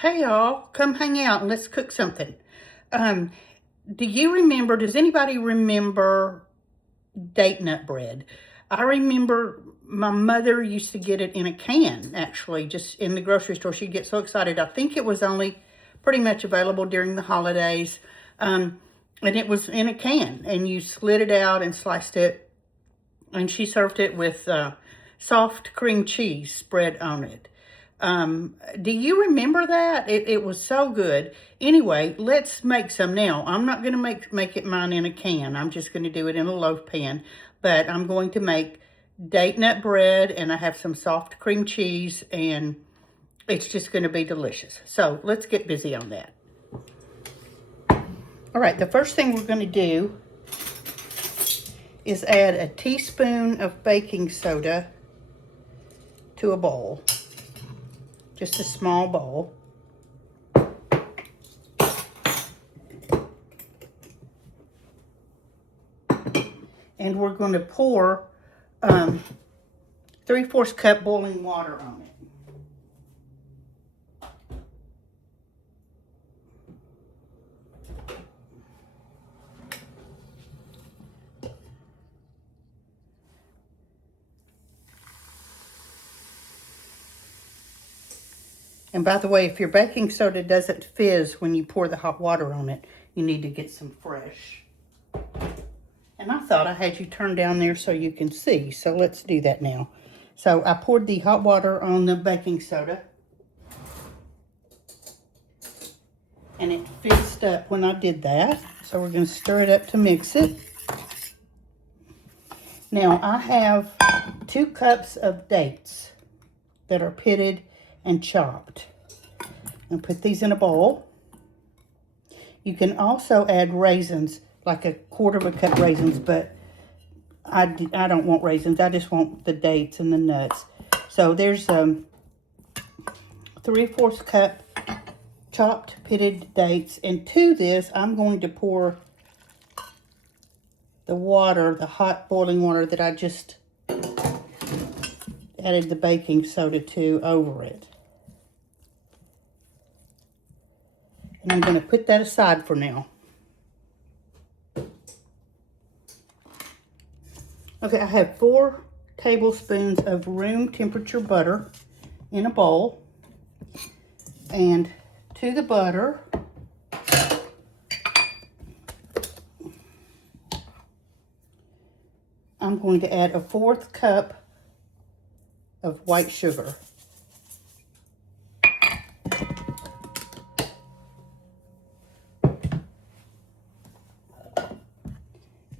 Hey y'all, come hang out and let's cook something. Um, does anybody remember date nut bread? I remember my mother used to get it in a can, actually, just in the grocery store. She'd get so excited. I think it was only pretty much available during the holidays. And it was in a can, and you slid it out and sliced it, and she served it with soft cream cheese spread on it. Do you remember that? It was so good. Anyway, let's make some now. I'm not going to make it mine in a can. I'm just going to do it in a loaf pan. But I'm going to make date nut bread, and I have some soft cream cheese, and it's just going to be delicious. So let's get busy on that. All right, the first thing we're going to do is add a teaspoon of baking soda to a bowl. Just a small bowl. And we're going to pour 3/4 cup boiling water on it. And by the way, if your baking soda doesn't fizz when you pour the hot water on it, you need to get some fresh. And I thought I had you turn down there so you can see. So let's do that now. So I poured the hot water on the baking soda. And it fizzed up when I did that. So we're going to stir it up to mix it. Now I have 2 cups of dates that are pitted and chopped. And put these in a bowl. You can also add raisins, like 1/4 cup raisins, but I don't want raisins. I just want the dates and the nuts. So there's 3/4 cup chopped pitted dates, and to this I'm going to pour the water, the hot boiling water that I just added the baking soda to over it. And I'm going to put that aside for now. Okay, I have 4 tablespoons of room temperature butter in a bowl. And to the butter, I'm going to add 1/4 cup of white sugar.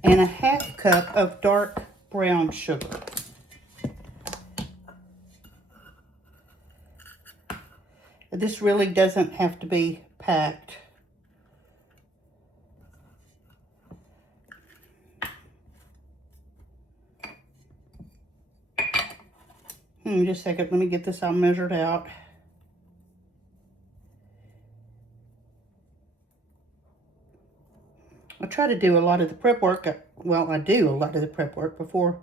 And 1/2 cup of dark brown sugar. This really doesn't have to be packed. Just a second, let me get this all measured out. I try to do a lot of the prep work. Well, I do a lot of the prep work before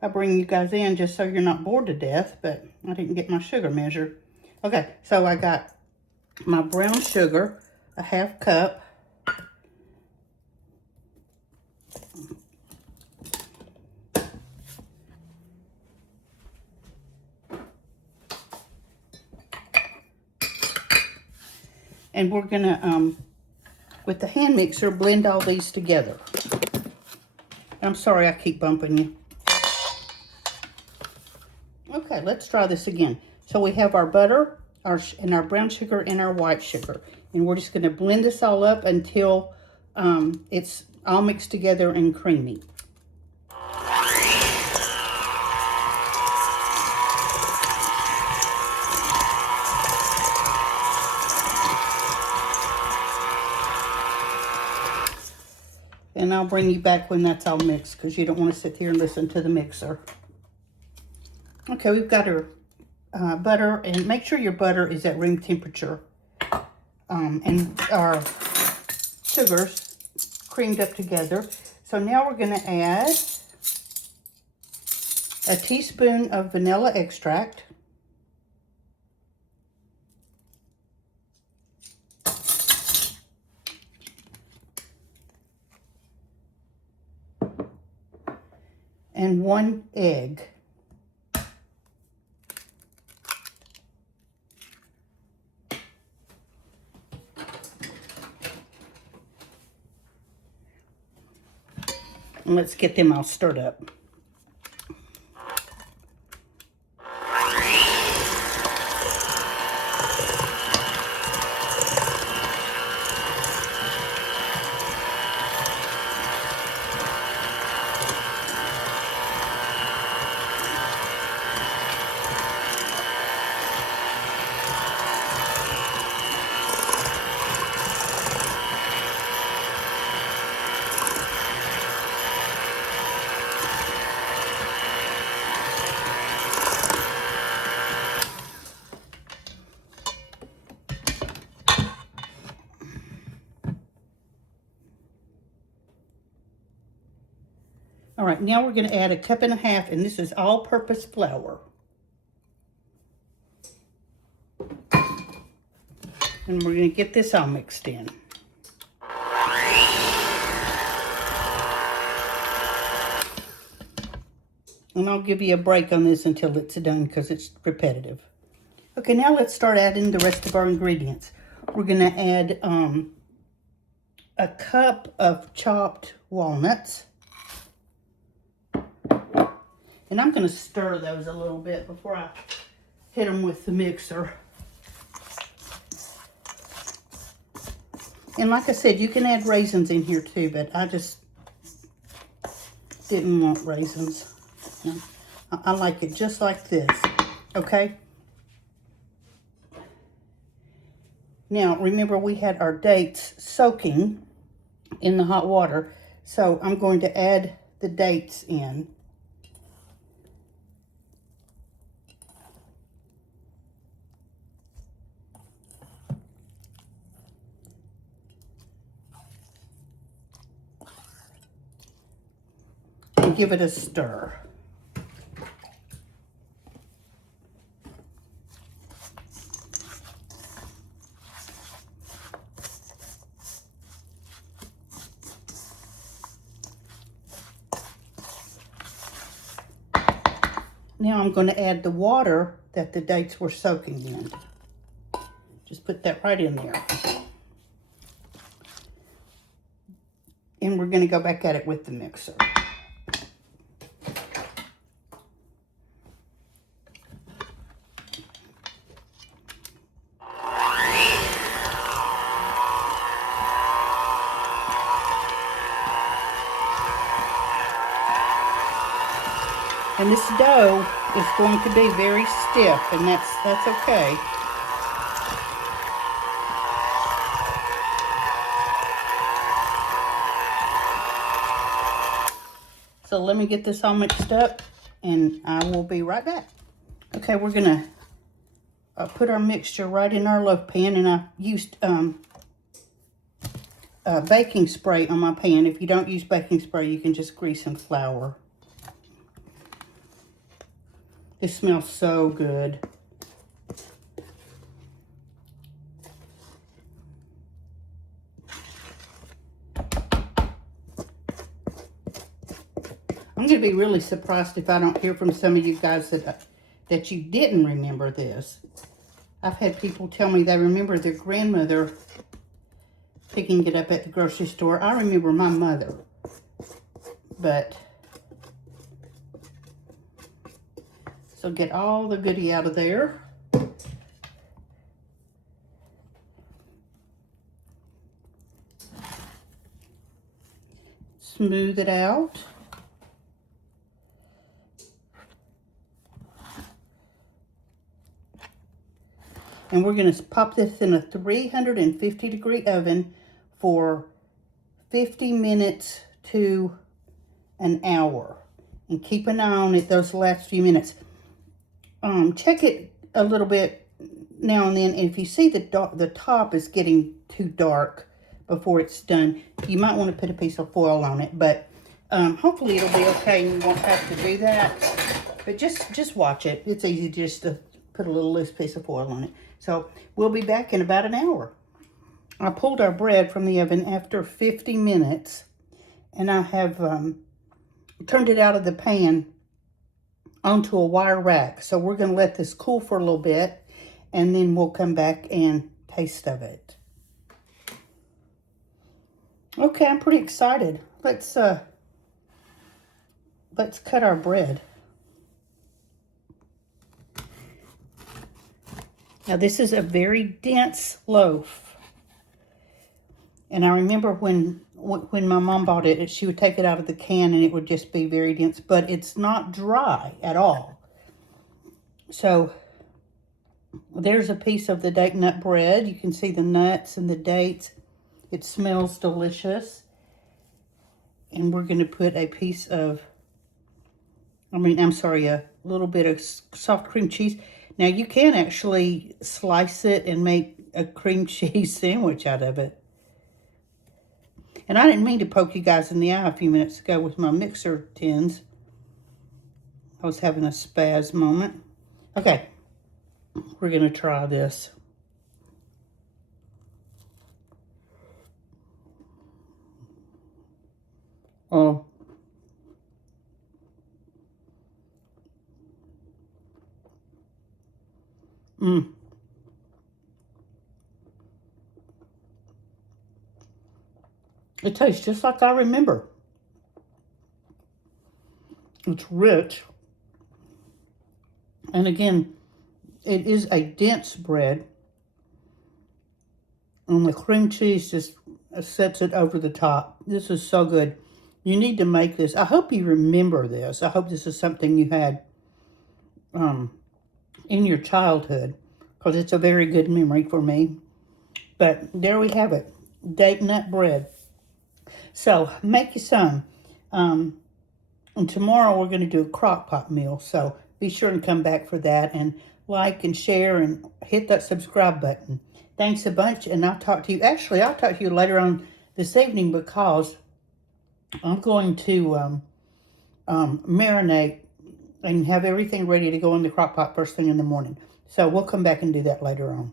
I bring you guys in, just so you're not bored to death, but I didn't get my sugar measured. Okay, so I got my brown sugar, 1/2 cup. And we're gonna, with the hand mixer, blend all these together. I'm sorry I keep bumping you. Okay, let's try this again. So we have our butter, our brown sugar, and our white sugar. And we're just going to blend this all up until it's all mixed together and creamy. And I'll bring you back when that's all mixed, because you don't want to sit here and listen to the mixer. Okay, we've got our butter, and make sure your butter is at room temperature. And our sugars creamed up together. So now we're going to add a teaspoon of vanilla extract, and 1 egg. And let's get them all stirred up. All right, now we're going to add 1.5 cups, and this is all-purpose flour. And we're going to get this all mixed in. And I'll give you a break on this until it's done because it's repetitive. Okay, now let's start adding the rest of our ingredients. We're going to add 1 cup of chopped walnuts. And I'm going to stir those a little bit before I hit them with the mixer. And like I said, you can add raisins in here too, but I just didn't want raisins. I like it just like this, okay? Now, remember we had our dates soaking in the hot water, so I'm going to add the dates in. And give it a stir. Now I'm going to add the water that the dates were soaking in. Just put that right in there. And we're going to go back at it with the mixer. And this dough is going to be very stiff, and that's okay. So let me get this all mixed up, and I will be right back. Okay, we're gonna put our mixture right in our loaf pan, and I used baking spray on my pan. If you don't use baking spray, you can just grease some flour. This smells so good. I'm going to be really surprised if I don't hear from some of you guys that you didn't remember this. I've had people tell me they remember their grandmother picking it up at the grocery store. I remember my mother, but so get all the goodie out of there. Smooth it out. And we're going to pop this in a 350-degree oven for 50 minutes to an hour. And keep an eye on it those last few minutes. Check it a little bit now and then. And if you see the top is getting too dark before it's done, you might want to put a piece of foil on it. But hopefully it'll be okay and you won't have to do that. But just watch it. It's easy just to put a little loose piece of foil on it. So we'll be back in about an hour. I pulled our bread from the oven after 50 minutes. And I have turned it out of the pan onto a wire rack. So we're going to let this cool for a little bit, and then we'll come back and taste of it. Okay, I'm pretty excited. Let's cut our bread. Now this is a very dense loaf. And I remember when my mom bought it, she would take it out of the can and it would just be very dense, but it's not dry at all. So there's a piece of the date nut bread. You can see the nuts and the dates. It smells delicious. And we're going to put a piece of, a little bit of soft cream cheese. Now you can actually slice it and make a cream cheese sandwich out of it. And I didn't mean to poke you guys in the eye a few minutes ago with my mixer tins. I was having a spaz moment. Okay, we're going to try this. Oh. It tastes just like I remember. It's rich. And again, it is a dense bread. And the cream cheese just sets it over the top. This is so good. You need to make this. I hope you remember this. I hope this is something you had in your childhood, because it's a very good memory for me. But there we have it. Date nut bread. So make you some. And tomorrow we're going to do a crock pot meal. So be sure and come back for that, and like and share and hit that subscribe button. Thanks a bunch, and I'll talk to you. Actually, I'll talk to you later on this evening, because I'm going to marinate and have everything ready to go in the crock pot first thing in the morning. So we'll come back and do that later on.